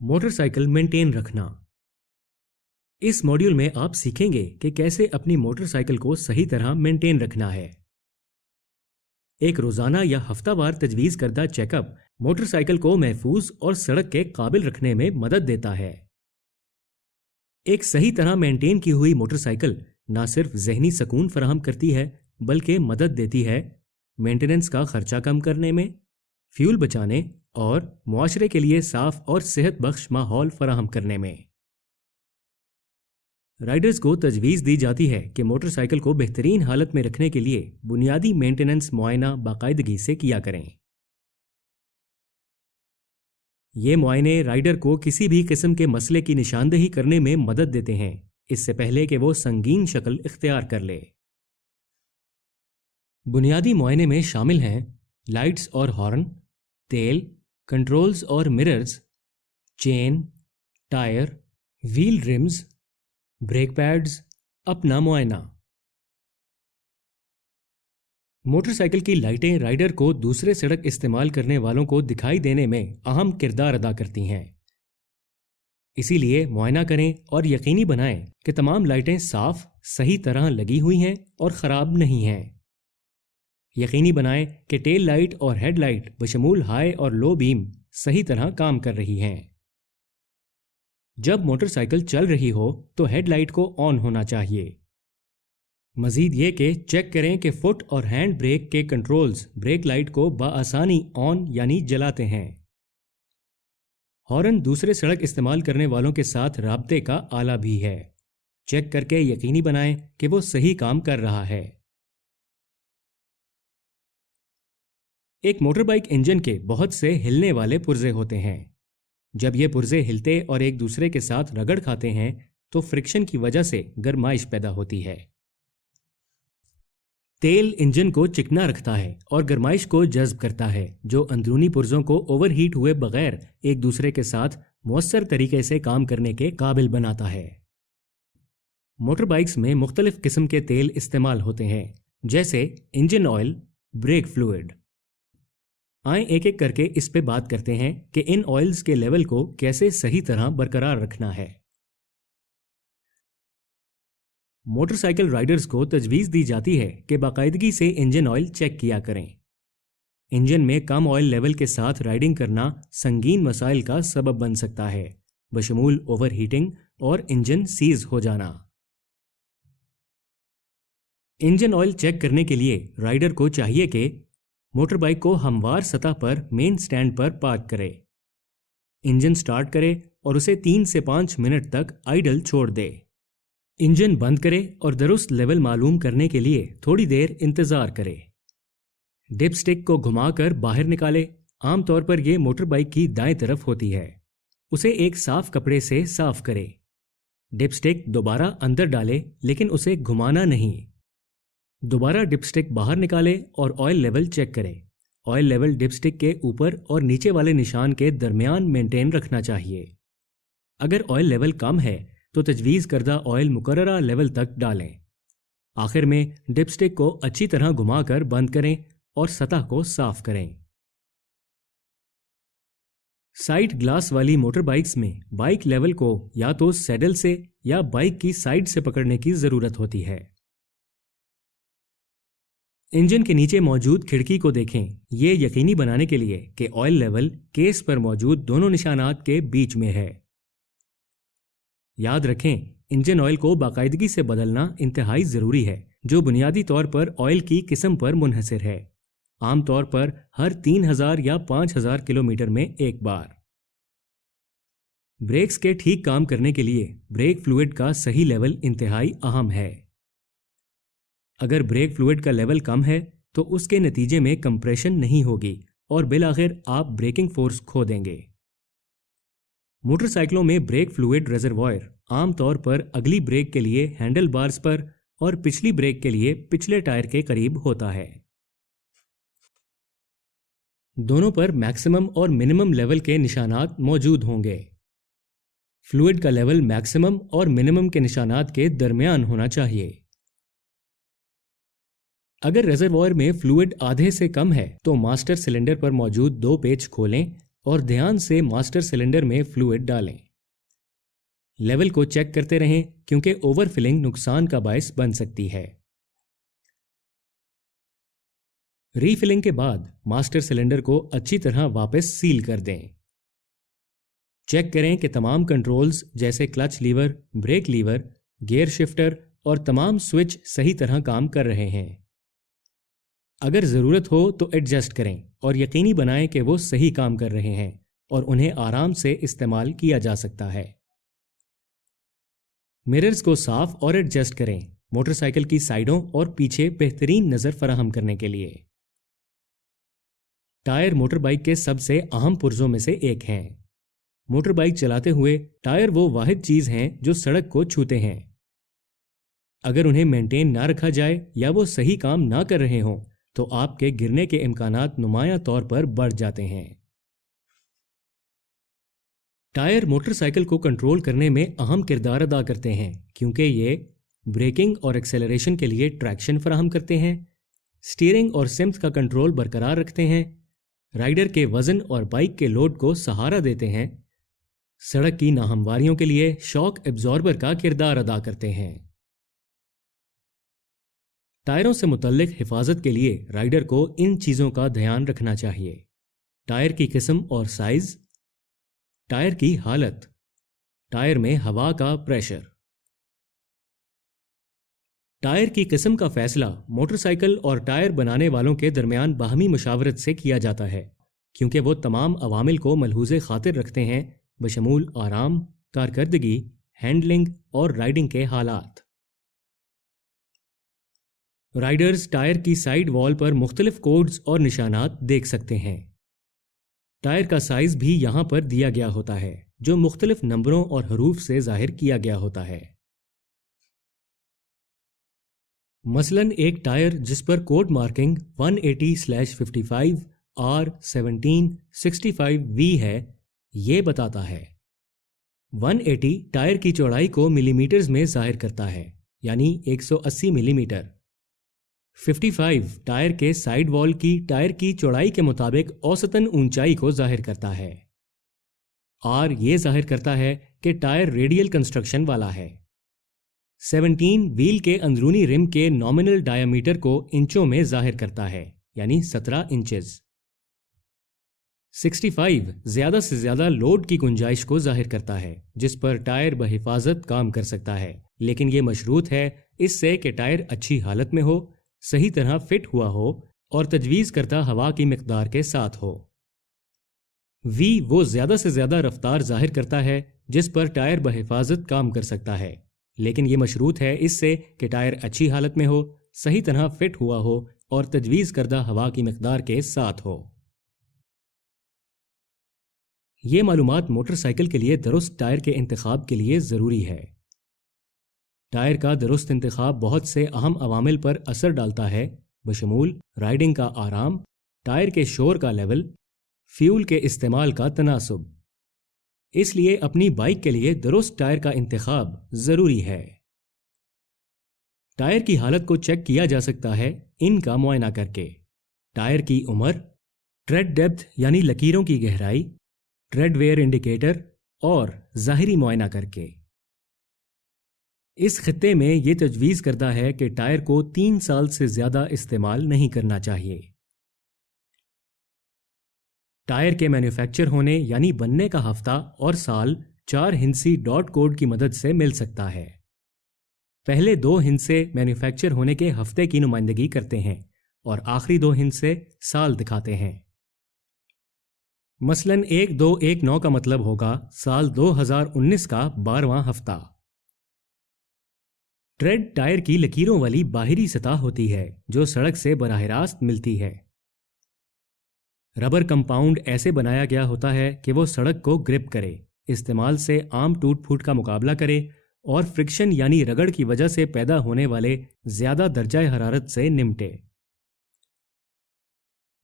Motor cycle maintain रखना। इस module में आप सीखेंगे कि कैसे अपनी मोटरसाइकिल को सही तरह मेंटेन रखना है। एक रोजाना या हफ्तावार तजवीज़ करदा चेकअप मोटरसाइकिल को महफूज और सड़क के काबिल रखने में मदद देता है। एक सही तरह मेंटेन की हुई मोटरसाइकिल न सिर्फ जहनी सुकून फराहम करती है बल्कि मदद देती है मेंटेनेंस का खर्चा कम करने में, फ्यूल बचाने और मुआशरे के लिए साफ और सेहत बख्श माहौल फराहम करने में। राइडर्स को तजवीज़ दी जाती है कि मोटरसाइकिल को बेहतरीन हालत में रखने के लिए बुनियादी मेंटेनेंस मुआयना बाकायदगी से किया करें। ये मुआयने राइडर को किसी भी किस्म के मसले की निशानदेही करने में मदद देते हैं, इससे पहले कि वो संगीन शक्ल इख्तियार कर ले। बुनियादी मुआयने में शामिल हैं लाइट्स और हॉर्न, तेल, कंट्रोल्स और mirrors, chain, tyre, wheel RIMS, brake pads. अपना मुआयना। मोटरसाइकिल की लाइटें राइडर को दूसरे सड़क इस्तेमाल करने वालों को दिखाई देने में अहम किरदार अदा करती हैं। इसीलिए मुआयना करें और यकीनी बनाएं कि तमाम लाइटें साफ, सही तरह लगी हुई हैं और ख़राब नहीं हैं। यकीनी बनाएं कि टेल लाइट और हेडलाइट बशमूल हाई और लो बीम सही तरह काम कर रही हैं। जब मोटरसाइकिल चल रही हो तो हेडलाइट को ऑन होना चाहिए। मजीद ये कि चेक करें कि फुट और हैंड ब्रेक के कंट्रोल्स ब्रेक लाइट को बआसानी ऑन यानी जलाते हैं। हॉर्न दूसरे सड़क इस्तेमाल करने वालों के साथ राब्ते का आला भी है। चेक करके यकीनी बनाएं कि वो सही काम कर रहा है। एक मोटरबाइक इंजन के बहुत से हिलने वाले पुर्जे होते हैं। जब ये पुर्जे हिलते और एक दूसरे के साथ रगड़ खाते हैं तो फ्रिक्शन की वजह से गर्माइश पैदा होती है। तेल इंजन को चिकना रखता है और गर्माइश को जज्ब करता है, जो अंदरूनी पुर्जों को ओवरहीट हुए बगैर एक दूसरे के साथ मौसर तरीके से काम करने के काबिल बनाता है। मोटरबाइक्स में मुख्तलिफ किस्म के तेल इस्तेमाल होते हैं, जैसे इंजन ऑयल, ब्रेक फ्लूइड। आएं एक एक करके इस पे बात करते हैं कि इन ऑयल्स के लेवल को कैसे सही तरह बरकरार रखना है। मोटरसाइकिल राइडर्स को तजवीज़ दी जाती है कि बाकायदगी से इंजन ऑयल चेक किया करें। इंजन में कम ऑयल लेवल के साथ राइडिंग करना संगीन मसाइल का सबब बन सकता है, बशमूल ओवर हीटिंग और इंजन सीज हो जाना। इंजन ऑयल चेक करने के लिए राइडर को चाहिए कि मोटरबाइक को हमवार सतह पर मेन स्टैंड पर पार्क करे, इंजन स्टार्ट करे और उसे 3 से 5 मिनट तक आइडल छोड़ दे। इंजन बंद करे और दुरुस्त लेवल मालूम करने के लिए थोड़ी देर इंतज़ार करे। डिप स्टिक को घुमाकर बाहर निकाले। आमतौर पर यह मोटरबाइक की दाएं तरफ होती है। उसे एक साफ कपड़े से साफ करे। डिप स्टिक दोबारा अंदर डाले, लेकिन उसे घुमाना नहीं। दोबारा डिपस्टिक बाहर निकाले और ऑयल लेवल चेक करें। ऑयल लेवल डिपस्टिक के ऊपर और नीचे वाले निशान के दरमियान मेंटेन रखना चाहिए। अगर ऑयल लेवल कम है तो तजवीज़ करदा ऑयल मुकर्ररा लेवल तक डालें। आखिर में डिपस्टिक को अच्छी तरह घुमाकर बंद करें और सतह को साफ करें। साइड ग्लास वाली मोटरबाइक्स में बाइक लेवल को या तो सैडल से या बाइक की साइड से पकड़ने की ज़रूरत होती है। इंजन के नीचे मौजूद खिड़की को देखें, ये यकीनी बनाने के लिए कि ऑयल लेवल केस पर मौजूद दोनों निशानात के बीच में है। याद रखें, इंजन ऑयल को बाकायदगी से बदलना इंतहाई ज़रूरी है, जो बुनियादी तौर पर ऑयल की किस्म पर मुनहसर है। आमतौर पर हर 3000 या 5000 किलोमीटर में एक बार। ब्रेक्स के ठीक काम करने के लिए ब्रेक फ्लूइड का सही लेवल इंतहाई अहम है। अगर ब्रेक फ्लूइड का लेवल कम है तो उसके नतीजे में कंप्रेशन नहीं होगी और बिलाखिर आप ब्रेकिंग फोर्स खो देंगे। मोटरसाइकिलों में ब्रेक फ्लूइड रिजर्वॉयर आमतौर पर अगली ब्रेक के लिए हैंडल बार्स पर और पिछली ब्रेक के लिए पिछले टायर के करीब होता है। दोनों पर मैक्सिमम और मिनिमम लेवल के निशानात मौजूद होंगे। फ्लूइड का लेवल मैक्सिमम और मिनिमम के निशानात के दरमियान होना चाहिए। अगर रिजर्वॉयर में फ्लूइड आधे से कम है तो मास्टर सिलेंडर पर मौजूद 2 पेच खोलें और ध्यान से मास्टर सिलेंडर में फ्लूइड डालें। लेवल को चेक करते रहें क्योंकि ओवरफिलिंग नुकसान का बायस बन सकती है। रीफिलिंग के बाद मास्टर सिलेंडर को अच्छी तरह वापस सील कर दें। चेक करें कि तमाम कंट्रोल्स जैसे clutch lever, brake lever, gear shifter और तमाम स्विच सही तरह काम कर रहे हैं। अगर ज़रूरत हो तो एडजस्ट करें और यकीनी बनाएं कि वो सही काम कर रहे हैं और उन्हें आराम से इस्तेमाल किया जा सकता है। मिरर्स को साफ और एडजस्ट करें मोटरसाइकिल की साइडों और पीछे बेहतरीन नज़र फराहम करने के लिए। टायर मोटरबाइक के सबसे अहम पुर्जों में से एक हैं। मोटरबाइक चलाते हुए टायर वो वाहिद चीज़ हैं जो सड़क को छूते हैं। अगर उन्हें मेंटेन ना रखा जाए या वो सही काम ना कर रहे हों तो आपके गिरने के इम्कानात नुमायां तौर पर बढ़ जाते हैं। टायर मोटरसाइकिल को कंट्रोल करने में अहम किरदार अदा करते हैं क्योंकि ये ब्रेकिंग और एक्सेलरेशन के लिए ट्रैक्शन फराहम करते हैं, स्टीयरिंग और सिम्थ का कंट्रोल बरकरार रखते हैं, राइडर के वजन और बाइक के लोड को सहारा देते हैं, सड़क की नाहमवारियों के लिए शॉक एब्जॉर्बर का किरदार अदा करते हैं। टायरों से मुतल्लिक हिफाजत के लिए राइडर को इन चीज़ों का ध्यान रखना चाहिए। टायर की किस्म और साइज, टायर की हालत, टायर में हवा का प्रेशर। टायर की किस्म का फैसला मोटरसाइकिल और टायर बनाने वालों के दरमियान बाहमी मुशावरत से किया जाता है क्योंकि वो तमाम अवामिल को मलहूज़े खातिर रखते हैं बशमूल आराम, कारकर्दगी, हैंडलिंग और राइडिंग के हालात। राइडर्स टायर की साइड वॉल पर मुख्तलिफ कोड्स और निशानात देख सकते हैं। टायर का साइज भी यहाँ पर दिया गया होता है जो मुख्तलिफ नंबरों और हरूफ से जाहिर किया गया होता है। मसलन एक टायर जिस पर कोड मार्किंग 180/55 R1765V है ये बताता है। 180 टायर की चौड़ाई को मिलीमीटर्स में जाहिर करता है यानी 180 मिलीमीटर। 55 टायर के साइड वॉल की टायर की चौड़ाई के मुताबिक औसतन ऊंचाई को जाहिर करता है। R ये जाहिर करता है कि टायर रेडियल कंस्ट्रक्शन वाला है। 17 व्हील के अंदरूनी रिम के नॉमिनल डायामीटर को इंचों में जाहिर करता है यानी 17 इंचेस। 65 ज्यादा से ज्यादा लोड की गुंजाइश को जाहिर करता है जिस पर टायर बहिफाजत काम कर सकता है, लेकिन ये मशरूत है इससे कि टायर अच्छी हालत में हो, सही तरह फिट हुआ हो और तजवीज़ करता हवा की मिकदार के साथ हो। V वो ज्यादा से ज्यादा रफ्तार जाहिर करता है जिस पर टायर बहिफाजत काम कर सकता है, लेकिन ये मशरूत है इससे कि टायर अच्छी हालत में हो, सही तरह फिट हुआ हो और तजवीज़ करदा हवा की मिकदार के साथ हो। ये मालूमात मोटरसाइकिल के लिए दुरुस्त टायर के इंतखाब के लिए ज़रूरी है। टायर का दुरुस्त इंतखाब बहुत से अहम अवामिल पर असर डालता है बशमूल राइडिंग का आराम, टायर के शोर का लेवल, फ्यूल के इस्तेमाल का तनासुब। इसलिए अपनी बाइक के लिए दुरुस्त टायर का इंतखाब ज़रूरी है। टायर की हालत को चेक किया जा सकता है इनका मुआयना करके। टायर की उम्र, ट्रेड डेप्थ यानी लकीरों की गहराई, ट्रेड वेयर इंडिकेटर और ज़ाहिरी मुआयना करके। इस खित्ते में ये तजवीज़ करता है कि टायर को 3 साल से ज़्यादा इस्तेमाल नहीं करना चाहिए। टायर के मैन्युफैक्चर होने यानी बनने का हफ्ता और साल 4 हिंसी डॉट कोड की मदद से मिल सकता है। पहले 2 हिंसे मैन्युफैक्चर होने के हफ्ते की नुमाइंदगी करते हैं और आखिरी 2 हिंसे साल दिखाते हैं। मसलन 1219 का मतलब होगा साल 2019 का 12वां हफ्ता। ट्रेड टायर की लकीरों वाली बाहरी सतह होती है जो सड़क से बराह रास्त मिलती है। रबर कंपाउंड ऐसे बनाया गया होता है कि वो सड़क को ग्रिप करे, इस्तेमाल से आम टूट फूट का मुकाबला करे और फ्रिक्शन यानी रगड़ की वजह से पैदा होने वाले ज्यादा दर्जा हरारत से निपटे।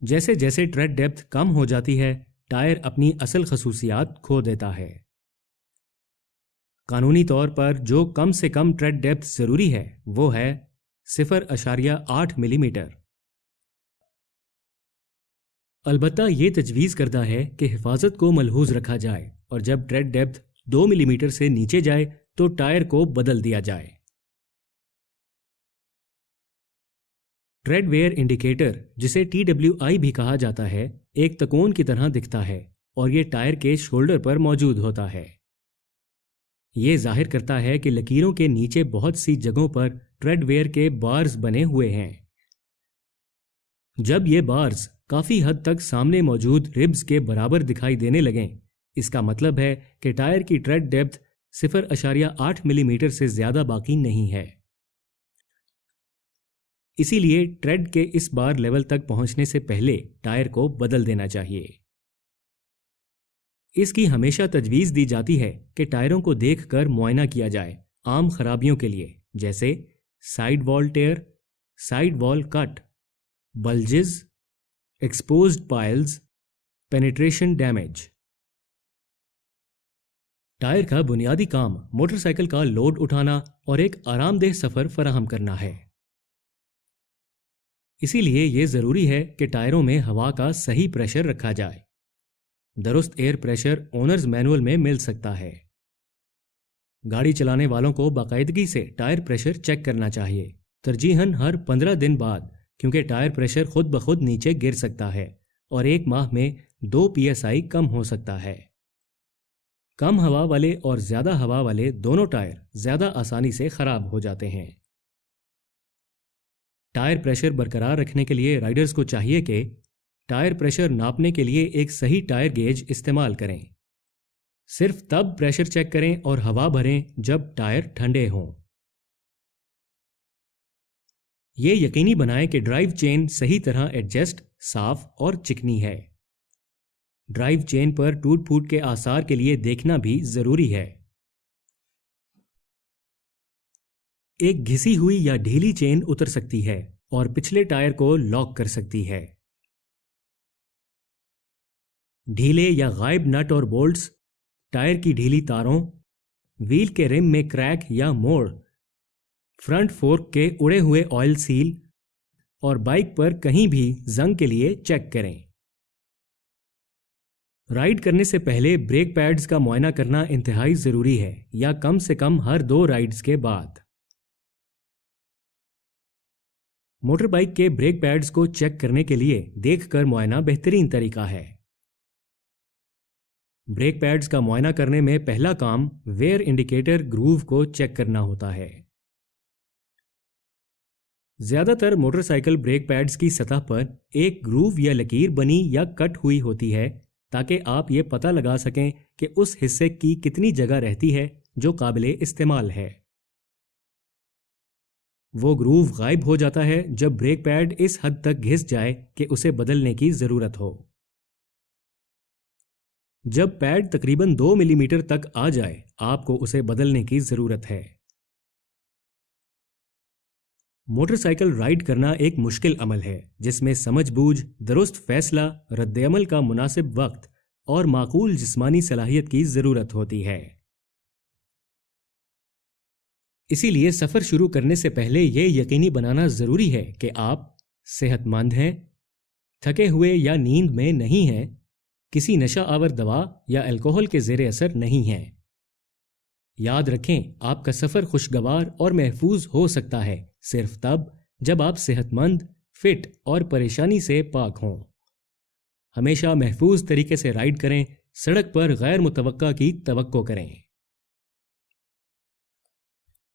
जैसे जैसे ट्रेड डेप्थ कम हो जाती है टायर अपनी असल खसूसियात खो देता है। कानूनी तौर पर जो कम से कम ट्रेड डेप्थ जरूरी है वो है 0.8 मिलीमीटर। البتہ یہ تجویز کردہ ہے کہ حفاظت کو ملحوظ رکھا جائے اور جب ٹریڈ ڈیپتھ 2 ملی میٹر سے نیچے جائے تو ٹائر کو بدل دیا جائے۔ ٹریڈ ویئر انڈیکیٹر، جسے TWI بھی کہا جاتا ہے، ایک تکون کی طرح دکھتا ہے اور یہ ٹائر کے شولڈر پر موجود ہوتا ہے۔ یہ ظاہر کرتا ہے کہ لکیروں کے نیچے بہت سی جگہوں پر ٹریڈ ویئر کے بارز بنے ہوئے ہیں۔ جب یہ بارز کافی حد تک سامنے موجود ربز کے برابر دکھائی دینے لگیں، اس کا مطلب ہے کہ ٹائر کی ٹریڈ ڈیپتھ 0.8 ملی میٹر سے زیادہ باقی نہیں ہے۔ اسی لیے ٹریڈ کے اس بار لیول تک پہنچنے سے پہلے ٹائر کو بدل دینا چاہیے۔ اس کی ہمیشہ تجویز دی جاتی ہے کہ ٹائروں کو دیکھ کر معائنہ کیا جائے عام خرابیوں کے لیے، جیسے سائیڈ وال tear, side wall cut, bulges, exposed plies, penetration damage. Tyre کا بنیادی کام موٹر سائیکل کا لوڈ اٹھانا اور ایک آرام دہ سفر فراہم کرنا ہے۔ اسی لیے یہ ضروری ہے کہ ٹائروں میں ہوا کا صحیح پریشر رکھا جائے۔ درست ایئر پریشر اونرز مینول میں مل سکتا ہے۔ گاڑی چلانے والوں کو باقاعدگی سے ٹائر پریشر چیک کرنا چاہیے، ترجیحاً ہر 15 دن بعد، کیونکہ ٹائر پریشر خود بخود نیچے گر سکتا ہے اور 1 ماہ میں 2 PSI کم ہو سکتا ہے۔ کم ہوا والے اور زیادہ ہوا والے دونوں ٹائر زیادہ آسانی سے خراب ہو جاتے ہیں۔ ٹائر پریشر برقرار رکھنے کے لیے رائڈرز کو چاہیے کہ ٹائر پریشر ناپنے کے لیے ایک صحیح ٹائر گیج استعمال کریں۔ صرف تب پریشر چیک کریں اور ہوا بھریں جب ٹائر ٹھنڈے ہوں۔ یہ یقینی بنائیں کہ ڈرائیو چین صحیح طرح ایڈجسٹ، صاف اور چکنی ہے۔ ڈرائیو چین پر ٹوٹ پھوٹ کے آثار کے لیے دیکھنا بھی ضروری ہے۔ ایک گھسی ہوئی یا ڈھیلی چین اتر سکتی ہے اور پچھلے ٹائر کو لاک کر سکتی ہے۔ ڈھیلے یا غائب نٹ اور بولٹس، ٹائر کی ڈھیلی تاروں، وہیل کے رم میں کریک یا موڑ، فرنٹ فورک کے اڑے ہوئے آئل سیل اور بائک پر کہیں بھی زنگ کے لیے چیک کریں۔ رائڈ کرنے سے پہلے بریک پیڈز کا معائنہ کرنا انتہائی ضروری ہے، یا کم سے کم ہر 2 رائڈز کے بعد۔ موٹر بائک کے بریک پیڈز کو چیک کرنے کے لیے دیکھ کر معائنہ بہترین طریقہ ہے۔ بریک پیڈز کا معائنہ کرنے میں پہلا کام ویئر انڈیکیٹر گروو کو چیک کرنا ہوتا ہے۔ زیادہ تر موٹر سائیکل بریک پیڈز کی سطح پر ایک گروو یا لکیر بنی یا کٹ ہوئی ہوتی ہے، تاکہ آپ یہ پتہ لگا سکیں کہ اس حصے کی کتنی جگہ رہتی ہے جو قابل استعمال ہے۔ وہ گروو غائب ہو جاتا ہے جب بریک پیڈ اس حد تک گھس جائے کہ اسے بدلنے کی ضرورت ہو۔ جب پیڈ تقریباً 2 ملی میٹر تک آ جائے، آپ کو اسے بدلنے کی ضرورت ہے۔ موٹر سائیکل رائڈ کرنا ایک مشکل عمل ہے جس میں سمجھ بوجھ، درست فیصلہ، رد عمل کا مناسب وقت اور معقول جسمانی صلاحیت کی ضرورت ہوتی ہے۔ اسی لیے سفر شروع کرنے سے پہلے یہ یقینی بنانا ضروری ہے کہ آپ صحت مند ہیں، تھکے ہوئے یا نیند میں نہیں ہیں، کسی نشہ آور دوا یا الکوہل کے زیر اثر نہیں ہیں۔ یاد رکھیں، آپ کا سفر خوشگوار اور محفوظ ہو سکتا ہے صرف تب جب آپ صحت مند، فٹ اور پریشانی سے پاک ہوں۔ ہمیشہ محفوظ طریقے سے رائڈ کریں، سڑک پر غیر متوقع کی توقع کریں۔